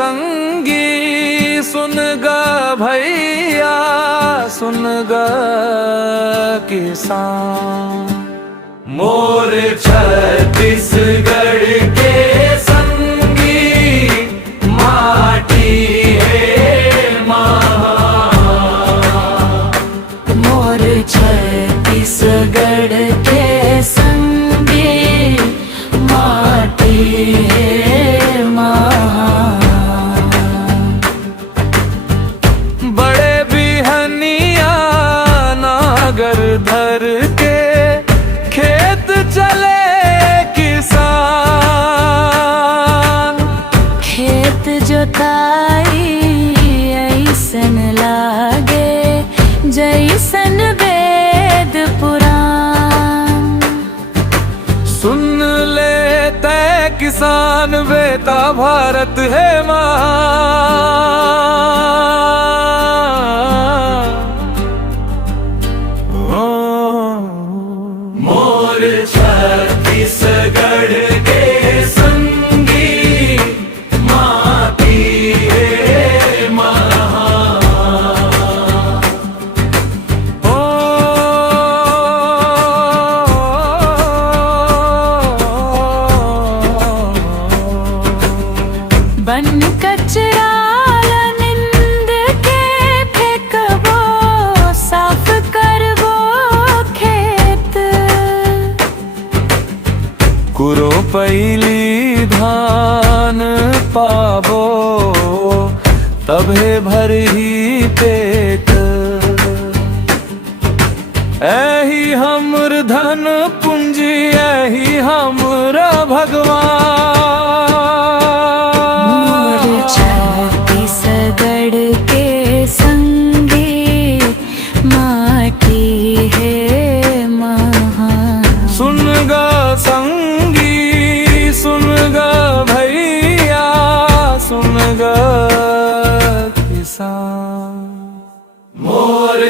संगी सुन गा भैया सुन गा किसान। मोर छत्तीसगढ़ के संगी माटी है महान। मोर छत्तीसगढ़ के संगी माटी है महान। बड़े बिहनिया नागर धर के खेत चले किसान। खेत जोताई ऐसन लागे जैसन वेद पुराण। सुन ले तै किसान बेटा भारत है महान। मोर छत्तीसगढ़ के संगी माटी है महान। बन कचरा निंद के फेंकबो साफ करबो खेत। कुरो पैली धान पाबो तभे भरही पेट। एही हमर धन पूंजी एही हमरा भगवान। छत्तीसगढ़ के संगी माटी है महान। सुन गा संगी सुन गा भैया सुन गा किसान। मोर